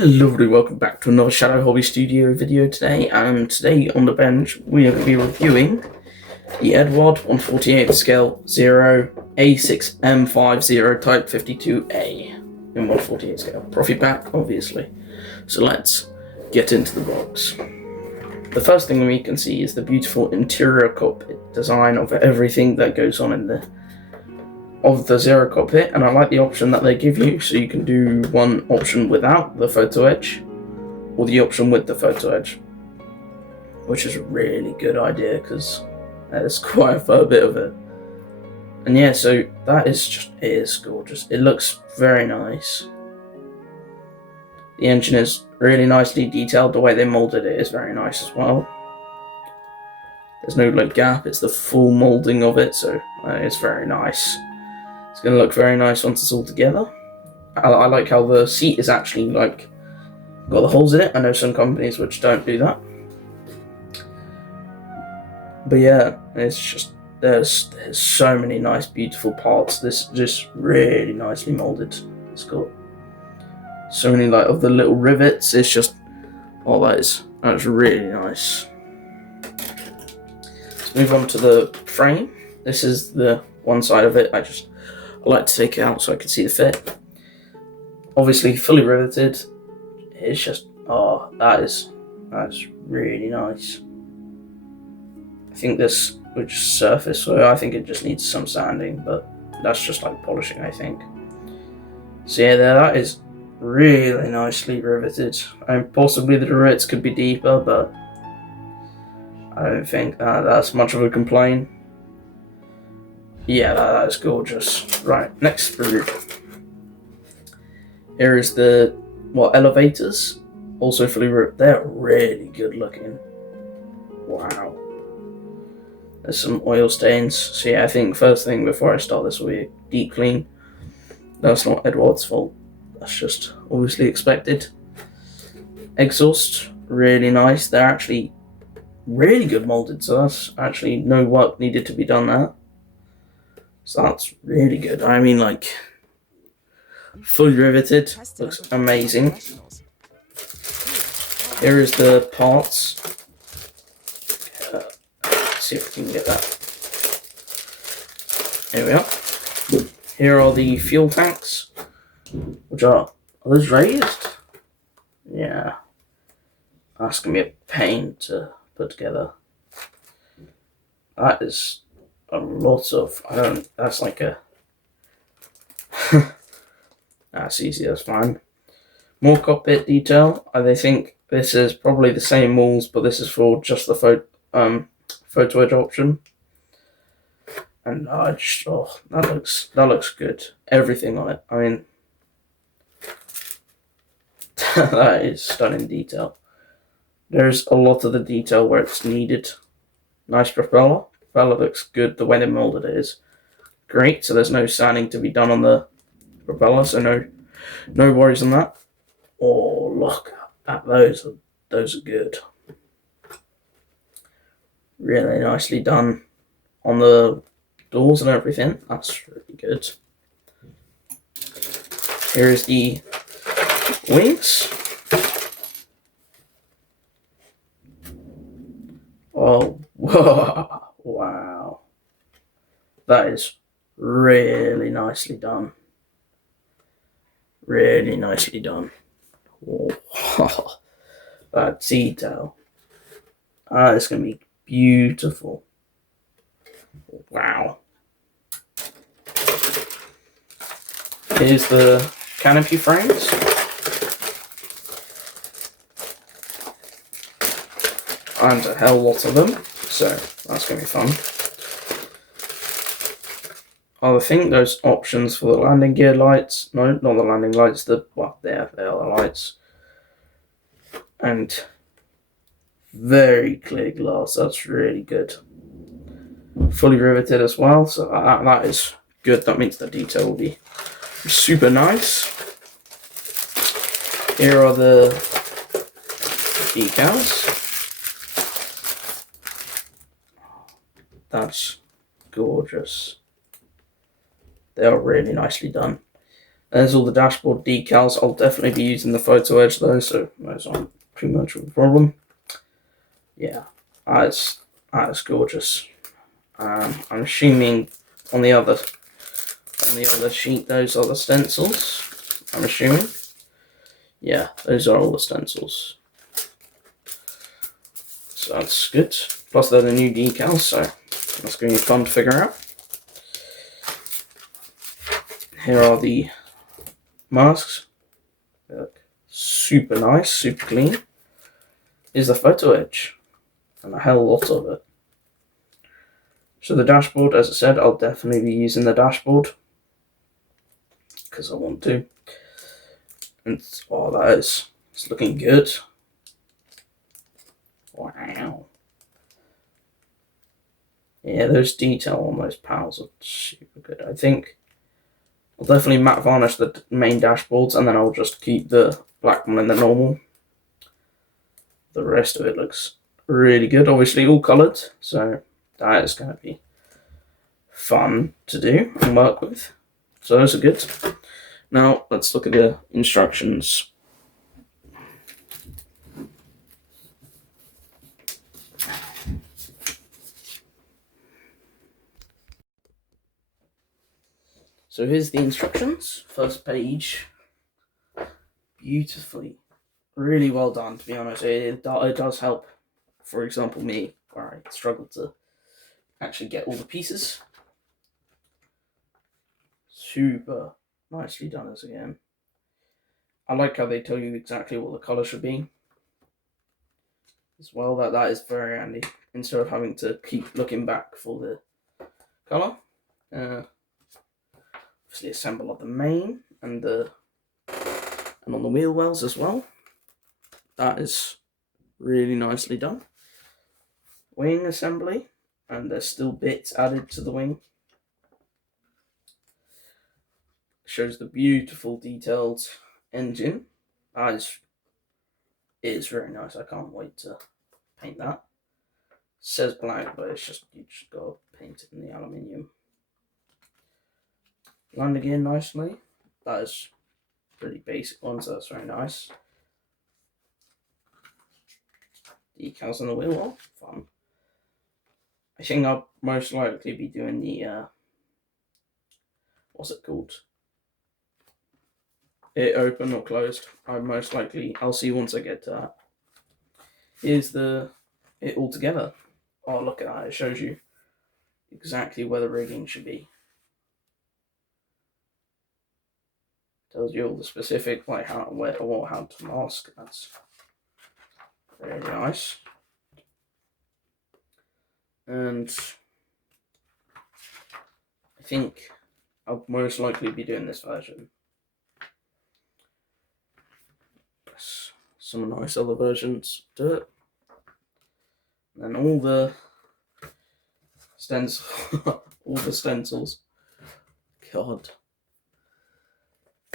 Hello everybody, welcome back to another Shadow Hobby Studio video today, and today on the bench we are going to be reviewing the Eduard 1/48 scale 0 A6M50 Type 52A in 1/48 scale. Profit pack, obviously. So let's get into the box. The first thing we can see is the beautiful interior cockpit design of everything that goes on in the Zero cockpit, and I like the option that they give you, so you can do one option without the photo edge or the option with the photo edge, which is a really good idea because there's quite a fair bit of it. And yeah, so that it is gorgeous. It looks very nice. The engine is really nicely detailed. The way they molded it is very nice as well. There's no gap, it's the full molding of it, so it's very nice. It's going to look very nice once it's all together. I like how the seat is actually got the holes in it. I know some companies which don't do that. But yeah, it's just, there's so many nice beautiful parts. This is just really nicely molded. It's got so many of the little rivets. It's just, that's really nice. Let's move on to the frame. This is the one side of it. I like to take it out so I can see the fit. Obviously fully riveted. It's just, that's really nice. I think this would just surface, so I think it just needs some sanding, but that's just polishing, I think. So yeah, that is really nicely riveted. And possibly the rivets could be deeper, but I don't think that's much of a complaint. Yeah, that is gorgeous. Right, next sprue. Here is the elevators, also fully ripped. They're really good looking. Wow. There's some oil stains. So yeah, I think first thing before I start this will be a deep clean. That's not Eduard's fault. That's just obviously expected. Exhaust, really nice. They're actually really good molded, so that's actually no work needed to be done there. So that's really good. I mean, fully riveted. Looks amazing. Here is the parts. Let's see if we can get that. There we are. Here are the fuel tanks, which are those raised? Yeah. That's going to be a pain to put together. That is a lot of, that's that's easy, that's fine. More cockpit detail. I think this is probably the same walls, but this is for just the photo edge option. And that looks good. Everything on it. I mean, that is stunning detail. There's a lot of the detail where it's needed. Nice propeller. Propeller looks good. The way they molded it is great. So there's no sanding to be done on the propeller. So no worries on that. Oh, look at those. Those are good. Really nicely done on the doors and everything. That's really good. Here is the wings. Oh, wow. That is really nicely done. Really nicely done. Oh, that detail. It's going to be beautiful. Wow. Here's the canopy frames. And a hell lot of them, so that's going to be fun. I think those options for the landing gear lights. No, not the landing lights. There they are the lights. And very clear glass. That's really good. Fully riveted as well, so that is good. That means the detail will be super nice. Here are the decals. That's gorgeous. They are really nicely done. There's all the dashboard decals. I'll definitely be using the photo edge though, so those aren't too much of a problem. Yeah, that's gorgeous. I'm assuming on the other sheet those are the stencils. I'm assuming. Yeah, those are all the stencils. So that's good. Plus they're the new decals, so that's going to be fun to figure out. Here are the masks. They look super nice, super clean. Is the photo edge, and a hell lot of it. So the dashboard, as I said, I'll definitely be using the dashboard because I want to. And oh, it's looking good. Wow. Yeah, those detail on those panels are super good. I think I'll definitely matte varnish the main dashboards, and then I'll just keep the black one in the normal. The rest of it looks really good. Obviously all coloured, so that is going to be fun to do and work with. So those are good. Now let's look at the instructions. So here's the instructions. First page. Beautifully. Really well done, to be honest. It does help, for example, me, where I struggle to actually get all the pieces. Super nicely done as again. I like how they tell you exactly what the colour should be as well. That is very handy, instead of having to keep looking back for the colour. Obviously assemble up the main and on the wheel wells as well. That is really nicely done. Wing assembly, and there's still bits added to the wing. Shows the beautiful detailed engine. That is very nice. I can't wait to paint that. It says black, but it's just, you just got to paint it in the aluminium. Landing gear nicely. That is pretty basic one, so that's very nice. Decals on the wheel well, fun. I think I'll most likely be doing the what's it called? It open or closed. I'll see once I get to that. Here's it all together. Oh, look at that! It shows you exactly where the rigging should be. Tells you all the specific, like how to mask. That's very nice. And I think I'll most likely be doing this version. Some nice other versions do it. And then all the stencils. God.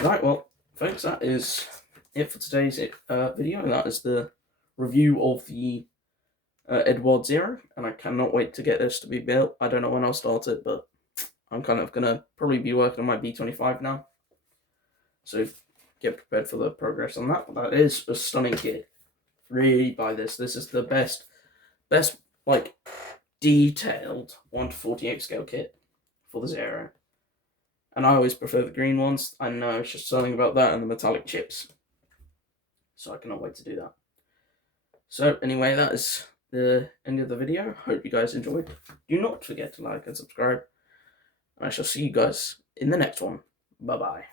Right, well, folks, that is it for today's video. That is the review of the Eduard Zero, and I cannot wait to get this to be built. I don't know when I'll start it, but I'm kind of going to probably be working on my B25 now. So get prepared for the progress on that. That is a stunning kit. Really buy this. This is the best like detailed 1/48 scale kit for the Zero. And I always prefer the green ones. I know it's just something about that and the metallic chips. So I cannot wait to do that. So anyway, that is the end of the video. Hope you guys enjoyed. Do not forget to like and subscribe. I shall see you guys in the next one. Bye bye.